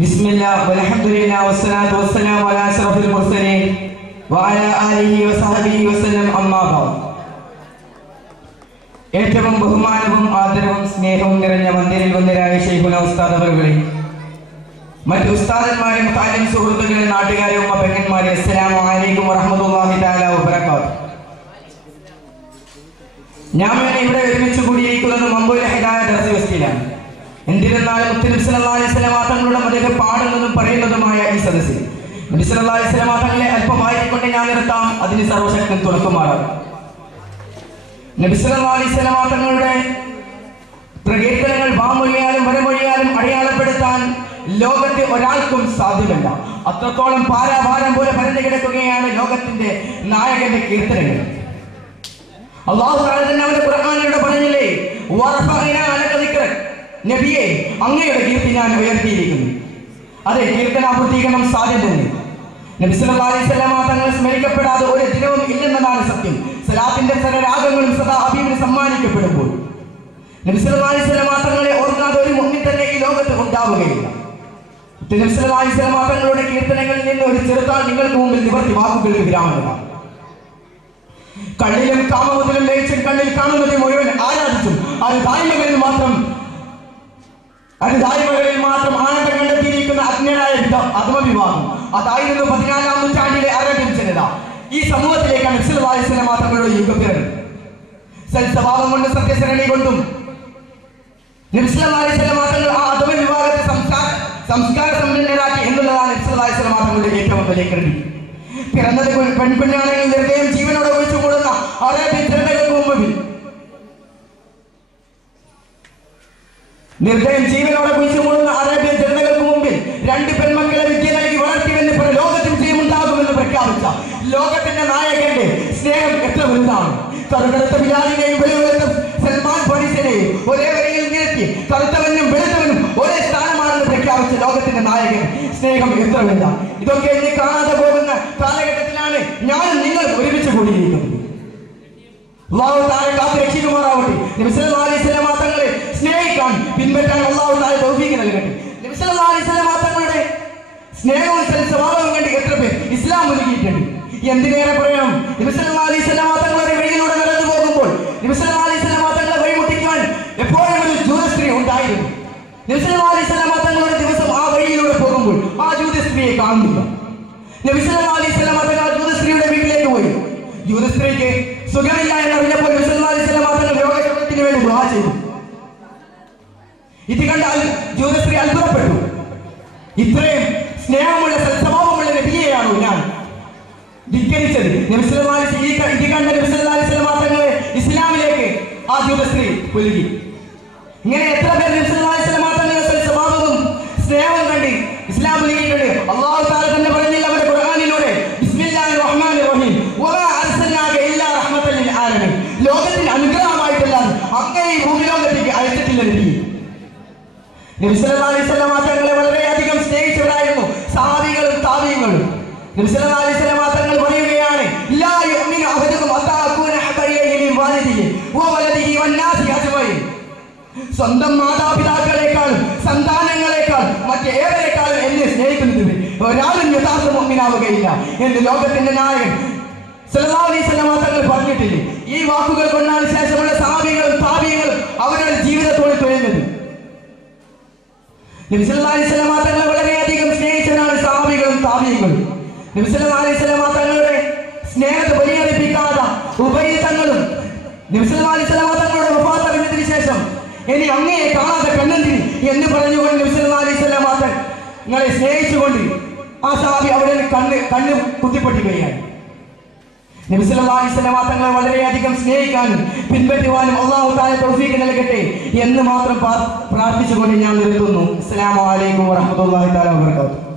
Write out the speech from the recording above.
Bismillah walhamdulillah wassalatu wassalamu ala ashrafil mursalin wa ala alihi wa sahbihi wasallam amma ba'd. ഏറ്റവും ബഹുമാനവും ആദരവും സ്നേഹവും നിറഞ്ഞ മന്ദിരിൽ വന്നരായ ശൈഖുന ഉസ്താദ് അവറുകളെ, മറ്റ് ഉസ്താദന്മാരും താലിം സുഹൃത്തുക്കളെ, നാട്ടുകാരെ, ഉമ്മ പെങ്ങന്മാരെ, അസ്സലാമു അലൈക്കും വറഹ്മത്തുള്ളാഹി തആല വബറകാതുഹു. ഞാൻ ഇവിടെ ഒരുമിച്ച് കൂടിയിരിക്കുന്നത് മമ്പൂൽ ഹിദായ ദർസ് മസ്ജിദിലാണ്. എന്തിരുന്നാലും മുത്തനബി സല്ലല്ലാഹു അലൈഹി വസല്ലം തങ്ങളുടെ മതക പാടുന്നതും പറയുന്നതുമായ ഈ സദസ്സിൽ നബി സല്ലല്ലാഹു അലൈഹി വസല്ലം തങ്ങളെ അല്പമായിക്കൊണ്ട് ഞാൻ നിർത്താം. അതിന് സർവശക്തൻ തുറക്കുമാറാകും. നബി സല്ലല്ലാഹു അലൈഹി വസല്ലം തങ്ങളുടെ പ്രകീർത്തനങ്ങൾ വാമൊഴിയാലും വരമൊഴിയാലും അടയാളപ്പെടുത്താൻ ലോകത്തെ ഒരാൾക്കും സാധ്യമല്ല. അത്രത്തോളം പാരാഭാരം പോലെ പരന്നു കിടക്കുകയാണ് ലോകത്തിന്റെ നായകന്റെ കീർത്തനങ്ങൾ. അല്ലാഹു തആല തന്നെ അവന്റെ ഖുർആനിലൂടെ പറഞ്ഞില്ലേ, വറഫഅനാ ലക ദിക്റക, നബിയെ അങ്ങയുടെ കീർത്തി ഞാൻ ഉയർത്തിയിരിക്കുന്നു. അതെ, കീർത്തനാവൃത്തീകരണം സാധ്യം തന്നെ. നബി സല്ലല്ലാഹു അലൈഹി വസല്ലം തങ്ങൾ സ്മരിക്കപ്പെടാതെ ഒരു ദിനവും ഇല്ലെന്നതാണ് സത്യം. സലാത്തിന്റെ സരരാഗങ്ങളും സദാ ഹബീബിന് സമ്മാനിക്കപ്പെടുമ്പോൾ നബി സല്ലല്ലാഹു അലൈഹി വസല്ലം തങ്ങളെ ഓർക്കാതെ ഒരു മുഅ്മിൻ തന്നെ ഈ ലോകത്ത് ഉണ്ടാവുകയില്ല. നബി സല്ലല്ലാഹു അലൈഹി വസല്ലം തങ്ങളുടെ കീർത്തനങ്ങളിൽ നിന്ന് ഒരു ചെറുതാൾ നിങ്ങൾക്ക് മുമ്പിൽ നിവർത്തി വാക്കുകൾക്ക് വിരാമമില്ല. കണ്ണിലും കാമത്തിലും ലയിച്ചും കണ്ണിൽ കാണുന്നത് മുഴുവൻ ആരാധിച്ചും അത് ദായിമകളിൽ മാത്രം ആനന്ദം കണ്ടെത്തിയിരിക്കുന്ന അജ്ഞനായ അധമവിവാഹം, അതായിരുന്നു 14-ാം നൂറ്റാണ്ടിലെ അറേബ്യൻ ജനത. ഈ സമൂഹത്തിലേക്കാണ് നബി സല്ലല്ലാഹു അലൈഹി വസല്ലം തങ്ങളുടെ യുഗപ്പിറവി. സൽസ്വഭാവം കൊണ്ട് സത്യസരണി കൊണ്ടും നബി സല്ലല്ലാഹു അലൈഹി വസല്ലം തങ്ങൾ ആ അധമവിവാഹത്തെ സംസ്കാര സമ്പന്നരാക്കി എന്നുള്ളതാണ് നബി സല്ലല്ലാഹു അലൈഹി വസല്ലം തങ്ങളുടെ ഏറ്റവും വലിയ കൃതി. പിറന്നത് പെൺകുഞ്ഞാണെങ്കിൽ നിർദ്ദയം ജീവനോടെ ഒഴിച്ചു കൂടുന്ന അറേബ്യൻ ജനതകൾക്ക് മുമ്പിൽ രണ്ട് പെൺമക്കളെ വിദ്യ നൽകി വളർത്തിവെന്ന് ലോകത്തിന് ജയമുണ്ടാകുമെന്ന് പ്രഖ്യാപിച്ച ലോകത്തിന്റെ നായകന്റെ സ്നേഹം എത്ര വലുതാണ്. കറുകടുത്ത ബിലാലിനെയും വെളുവെളുത്ത സൽമാൻ ഫാരിസിനെയും ഒരേ വരിയിൽ നിർത്തി കറുത്തവനും വെളുത്തവനും ഒരേ സ്ഥാനമാണെന്ന് പ്രഖ്യാപിച്ച ലോകത്തിന്റെ നായകൻ സ്നേഹം എത്ര വലുതാണ്. ഇതൊക്കെ ഇനി കാണാതെ പോകുന്ന കാലഘട്ടത്തിലാണ് ഞാനും നിങ്ങൾ ഒരുമിച്ച് കൂടിയിരിക്കുന്നത്. അല്ലാഹു തആല കാത്തു രക്ഷിക്കുമാറാവട്ടെ. നബി സല്ലല്ലാഹു അലൈഹി വസല്ലം തങ്ങളെ സ്നേഹിക്കാൻ പിൻപറ്റാൻ അല്ലാഹു തആല തൗഫീഖ് നൽകട്ടെ. നബി സല്ലല്ലാഹു അലൈഹി വസല്ലം തങ്ങളുടെ സ്നേഹവും സ്വഭാവവും കണ്ട് എത്ര പേർ ഇസ്ലാം ഒരുക്കിയിട്ടുണ്ട്. എന്തിനേറെ പറയണം, നബി സല്ലല്ലാഹു അലൈഹി വസല്ലം തങ്ങളുടെ വഴിയിലൂടെ നടന്നു പോകുമ്പോൾ നബി സല്ലല്ലാഹു അലൈഹി വസല്ലം തങ്ങളെ വഴിമുട്ടിക്കാൻ എപ്പോഴും ഒരു ജൂതസ്ത്രീ ഉണ്ടായിരുന്നു. നബി സല്ലല്ലാഹു അലൈഹി വസല്ലം തങ്ങളുടെ ദിവസം ആ വഴിയിലൂടെ പോകുമ്പോൾ ആ ജൂതസ്ത്രീയെ കാണുന്നില്ല. നബി സല്ലല്ലാഹു അലൈഹി വസല്ലം തങ്ങൾ ആ ജൂതസ്ത്രീയുടെ വീട്ടിലേക്ക് പോയി. ജൂതസ്ത്രീക്ക് സുഖമില്ല എന്നറിഞ്ഞപ്പോൾ നബി സല്ലല്ലാഹു അലൈഹി വസല്ലം തങ്ങൾ രോഗശമനത്തിന് വേണ്ടി ദുആ ചെയ്തു. ഇത് കണ്ടാൽ ജൂതസ്ത്രീ അത്ഭുതപ്പെട്ടു. ഇത്രയും സ്നേഹമുള്ള സൽസ്വഭാവമുള്ള നബിയെയാണോ ഞാൻ ധിക്കരിച്ചത്? നബി സല്ലല്ലാഹു അലൈഹി വസല്ലം ഇത് കണ്ട നബി സല്ലല്ലാഹു അലൈഹി വസല്ലം തങ്ങളെ ഇസ്ലാമിലേക്ക് ആ ജൂതസ്ത്രീ പുലുകി. ഇങ്ങനെ എത്ര പേർ നബി സല്ലല്ലാഹു അലൈഹി വസല്ലം തങ്ങളുടെ സൽസ്വഭാവവും സ്നേഹവും കണ്ട് ഇസ്ലാം പുലുകിയിട്ടുണ്ട്. അല്ലാഹു തആല തന്നെ പറഞ്ഞില്ല അവരുടെ ഖുർആനിലൂടെ, ബിസ്മില്ലാഹിർ റഹ്മാനിർ റഹീം, വമാ അർസൽനാക ഇല്ലാ റഹ്മത്തൽ ലിൽ ആലമീൻ, ലോകത്തിന് അനുഗ്രഹമായിട്ടല്ലാതെ അങ്ങേ ഈ ഭൂമിലോകത്തേക്ക് അയച്ചിട്ടില്ല നബി. നബി സല്ലല്ലാഹു അലൈഹി വസല്ലം തങ്ങളെ വളരെയധികം സ്നേഹിച്ചവരായിരുന്നു സഹാബികളും താബീങ്ങളും. നബി സല്ലല്ലാഹു അലൈഹി വസല്ലം തങ്ങൾ പറയുകയാണ്, ലാ യുഅ്മിനു അഹദുകും ഹത്താ അകൂന ഹബരിയഹി മിൻ വാലിദിഹി വവലദിഹി വന്നാസി അജ്മഈൻ, സ്വന്തം മാതാപിതാക്കളെക്കാളും സന്താനങ്ങളെക്കാൾ മറ്റേവരെക്കാളും എന്നെ സ്നേഹിക്കുന്നത് ഒരാളും യഥാർത്ഥ മുഅ്മിനാവുകയില്ല എന്ന് ലോകത്തിന്റെ നായകൻ സല്ലല്ലാഹു അലൈഹി വസല്ലം തങ്ങൾ പറഞ്ഞിട്ടില്ലേ? ഈ വാക്കുകൾ കൊണ്ടാണ് ശേഷമുള്ള സഹാബികളും താബീങ്ങളും അവരുടെ ജീവിതത്തോട് തുഴയുന്നത്. നബി സല്ലല്ലാഹു അലൈഹി വസല്ലം തങ്ങളെ വളരെയധികം സ്നേഹിച്ചവരാണ് സഹാബികളും താബീങ്ങളും. നബി സല്ലല്ലാഹു അലൈഹി വസല്ലം തങ്ങളുടെ സ്നേഹത്തെ പരിഹരിപ്പിക്കാതെ ഉബൈദ് തങ്ങളും നബി സല്ലല്ലാഹു അലൈഹി വസല്ലം തങ്ങളുടെ വഫാത്ത് അറിഞ്ഞതിന് ശേഷം ഇനി അങ്ങയെ കാണാതെ കണ്ണെന്തിന് എന്ന് പറഞ്ഞുകൊണ്ട് നബി സല്ലല്ലാഹു അലൈഹി വസല്ലം തങ്ങളെ സ്നേഹിച്ചുകൊണ്ട് ആ സഹാബി അവരെ കണ്ണ് കുത്തിപ്പൊട്ടിക്കുകയാണ്. നബി സല്ലല്ലാഹു അലൈഹി വസല്ലം തങ്ങളെ വളരെയധികം സ്നേഹിക്കാനും പിൻപറ്റുവാനും അല്ലാഹു തആല തൗഫീഖ് നൽകട്ടെ എന്ന് മാത്രം പ്രാർത്ഥിച്ചുകൊണ്ട് ഞാൻ നിർത്തുന്നു. അസ്സലാമു അലൈക്കും വറഹ്മത്തുള്ളാഹി തആല വബറകാതുഹു.